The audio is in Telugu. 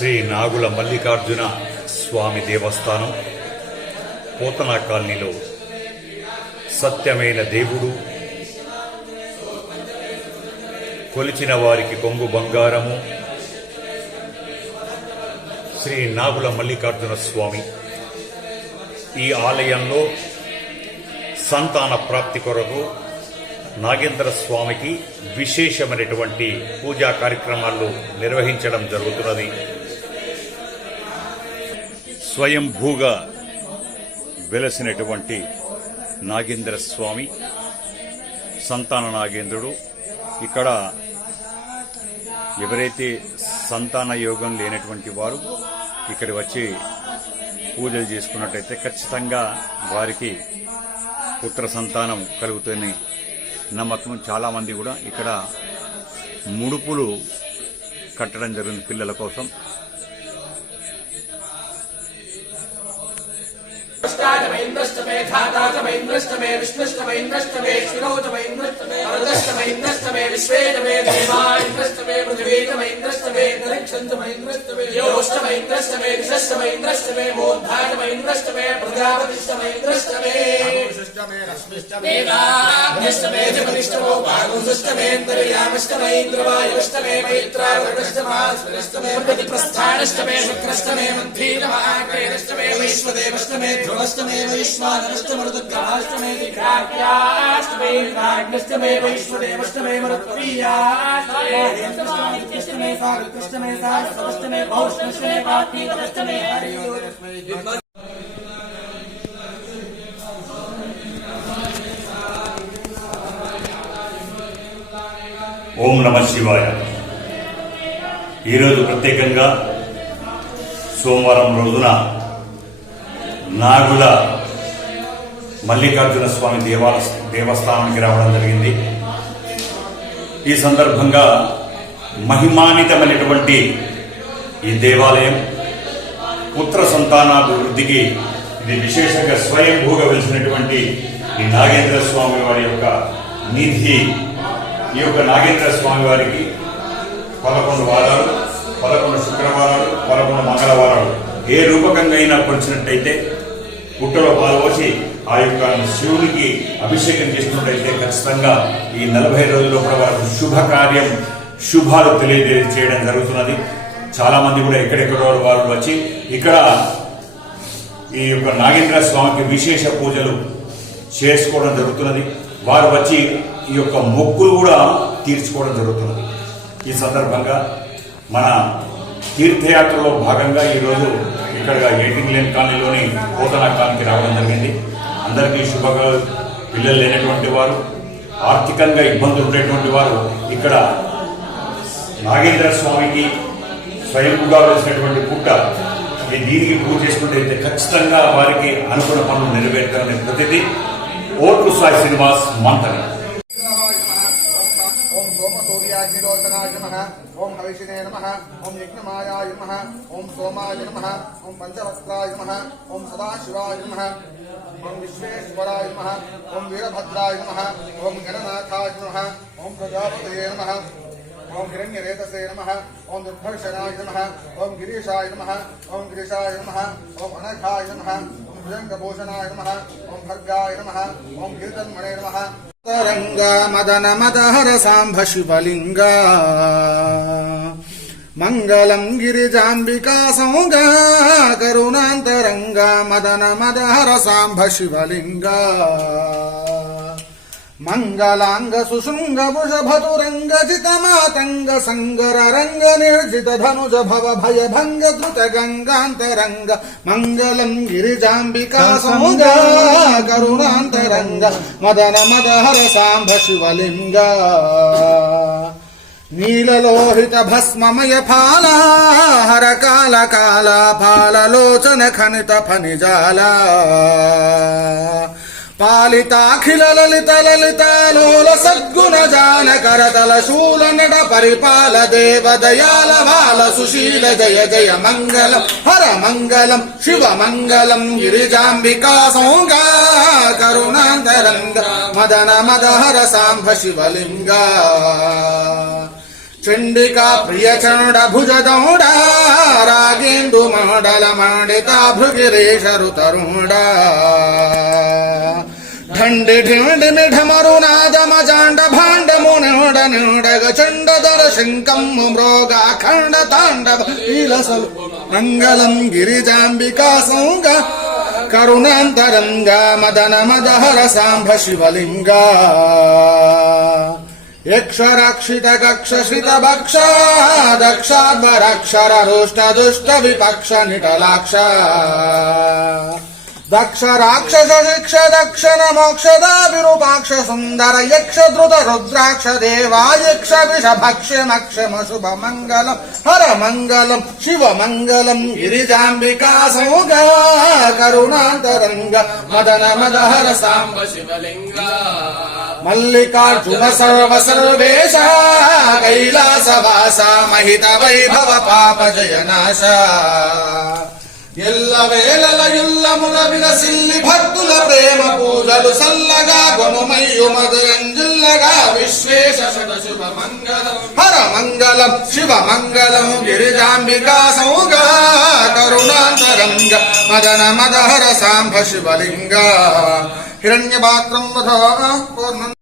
శ్రీ నాగుల మల్లికార్జున స్వామి దేవస్థానం పోతన కాలనీలో సత్యమైన దేవుడు కొలిచిన వారికి కొంగు బంగారము శ్రీ నాగుల మల్లికార్జున స్వామి. ఈ ఆలయంలో సంతాన ప్రాప్తి కొరకు నాగేంద్ర స్వామికి విశేషమైనటువంటి పూజా కార్యక్రమాలు నిర్వహించడం జరుగుతున్నది. స్వయంభూగా వెలసినటువంటి నాగేంద్ర స్వామి సంతాన నాగేంద్రుడు. ఇక్కడ ఎవరైతే సంతాన యోగం లేనటువంటి వారు ఇక్కడ వచ్చి పూజలు చేసుకున్నట్టయితే ఖచ్చితంగా వారికి పుత్ర సంతానం కలుగుతుంది నమ్మకం. చాలామంది కూడా ఇక్కడ ముడుపులు కట్టడం జరిగింది పిల్లల కోసం. ष्टाचमैन्द्रष्टमे धाताचमैन्द्रष्टमे विष्णुष्टमैन्द्रष्टमे शिरोचमैन्द्रष्टमे अमृतष्टमैन्द्रष्टमे विश्वेचमे देवाइन्द्रष्टमे पृथिवीचमैन्द्रष्टमे दरिक्षन्तमैन्द्रष्टमे योष्टमैन्द्रष्टमे दिशष्टमैन्द्रष्टमे मोद्धाटमैन्द्रष्टमे प्रजापतिष्टमैन्द्रष्टमे देवाभ्यष्टमे जपतिष्टमो पागुंसष्टमेन्द्रयामष्टमैन्द्रवायुष्टमे मैत्रावृष्टमाष्टमे प्रतिप्रस्थानष्टमे शुक्रष्टमे मन्थीरमाग्रेष्टमे वैश्वदेवष्टमे ध्रुवष्टमे वैश्वानष्टमरुद्ग्रहाष्टमे दिग्राह्याष्टमे राज्ञष्टमे वैश्वदेवष्टमे मरुत्प्रियाष्टमे सारुकृष्टमे सारस्वष्टमे भौष्णष्टमे पार्थीवष्टमे हरियोष्टमे ఓం నమ శివాయ ఈరోజు ప్రత్యేకంగా సోమవారం రోజున నాగుల మల్లికార్జున స్వామి దేవాల దేవస్థానానికి రావడం జరిగింది. ఈ సందర్భంగా మహిమాన్వితమైనటువంటి ఈ దేవాలయం పుత్ర సంతానాభివృద్ధికి ఇది విశేషంగా స్వయంభూగా వెలిసినటువంటి ఈ నాగేంద్ర స్వామి వారి యొక్క నిధి ఈ యొక్క నాగేంద్ర స్వామి వారికి పదకొండు వారాలు పదకొండు శుక్రవారాలు పదకొండు మంగళవారాలు ఏ రూపకంగా అయినా కొలిచినట్టయితే పుట్టలో పాల్పోసి ఆ యొక్క శివునికి అభిషేకం చేస్తున్నట్లయితే ఖచ్చితంగా ఈ నలభై రోజుల్లో కూడా వారికి శుభకార్యం శుభాలు తెలియజేయడం జరుగుతున్నది. చాలా మంది కూడా ఎక్కడెక్కడో వారు వచ్చి ఇక్కడ ఈ యొక్క నాగేంద్ర స్వామికి విశేష పూజలు చేసుకోవడం జరుగుతున్నది. వారు వచ్చి ఈ యొక్క మొక్కులు కూడా తీర్చుకోవడం జరుగుతున్నది. ఈ సందర్భంగా మన తీర్థయాత్రలో భాగంగా ఈరోజు ఇక్కడ ఎయిటింగ్ లేన్ కాలనీలోని పోతన కాలనీకి రావడం జరిగింది. అందరికీ శుభగా పిల్లలు లేనటువంటి వారు ఆర్థికంగా ఇబ్బందులు ఉండేటువంటి వారు ఇక్కడ నాగేంద్ర స్వామికి స్వయంగా వేసినటువంటి పుట్ట ఈ దీనికి పూజ చేసుకుంటే అయితే ఖచ్చితంగా వారికి అనుకున్న పనులు నెరవేర్తారనే ప్రతిదీ. ఓట్లు సాయి శ్రీనివాస్ మంత్రి. ఓం సోమ సూర్యాగ్నిలోచనాయ నమ ఓం హవిషినే నమ ఓం యజ్ఞమాయాయ నమ ఓం సోమాయ నమ ఓం పంచవక్త్రాయ నమ ఓం సదాశివాయ నమ ఓం విశ్వేశ్వరాయ నమ ఓం వీరభద్రాయ నమ ఓం గణనాథాయ నమ ఓం ప్రజాపతయే నమ ఓం హిరణ్యరేతసే నమ ఓం దుర్భర్షణాయ నమ ఓం గిరీశాయ నమ ఓం గిరీశాయ నమ ఓం అనఘాయ నమ ఓం భుజంగభూషణాయ నమ ఓం భర్గాయ నమ ఓం కీర్తన్మణే నమ తరంగ మదన మదహర సాంబ శివలింగ మంగళం గిరిజాంబికా సౌగ కరుణాంతరంగ మదన మదహర मङ्गलाङ्गसुशृङ्गभुषभतुरङ्गजितमातङ्गसङ्गररङ्गनिर्जितधनुज भव भयभङ्गद्रुतगङ्गान्तरङ्ग मङ्गलम् गिरिजाम्बिका समुदा करुणान्तरङ्ग मदन मदहर साम्ब शिवलिङ्ग नीललोहित भस्ममय फाला हर काल काला फाललोचन खनित फनिजाला పాలితాఖిల లలిత లలిత సద్గుణ జాన కరతల శూల నడ పరిపాల దేవ దయాల బాల సుశీల జయ జయ మంగళం హర మంగళం శివ మంగళం గిరిజాంబికా సౌంగ కరుణాంతరంగ మదన మదహర సాంబ శివలింగ. చండికా ప్రియ చండ భుజ దౌడ రాగేందు మండల మండిత భృగిరేశరు తరుణ ఢండి ఢిండి మిఢమరు నాదమ జాండ భాండ మునోడ నిడగ చండదర శంకమ్ము మృగ ఖండ తాండవ ఈలసలు మంగళం గిరిజాంబికా సంగ కరుణాంతరంగ మదన మదహర సాంబ శివలింగ యక్షరక్షిత కక్షిత భక్ష దక్షాద్వరక్షర రుష్ట దుష్ట విపక్ష నిటలాక్ష దక్ష రాక్షస శిక్ష దక్షణ మోక్షదాభిరూపాక్ష సుందర యక్ష ధృత రుద్రాక్ష దేవాయక్ష యక్ష శుభ మంగళం హర మంగళం శివ మంగళం గిరిజాంబికా సౌగ కరుణాంతరంగ మదన మదహర సాంబ శివలింగ మల్లికార్జున సర్వ సర్వేశ కైలాసవాస మహిత వైభవ పాప జయనాశ ఎల్ల వేళల యుల్లముల విరసిల్లి భక్తుల ప్రేమ పూజలు సల్లగా గొనుమయ్యు మధురంజుల్లగా విశ్వేశ శుభ మంగళం. హర మంగళం శివ మంగళం గిరిజాంబికా సౌగ కరుణాంతరంగ మదన మదహర సాంభ శివలింగ. హిరణ్యపాత్రం వధ పూర్ణ.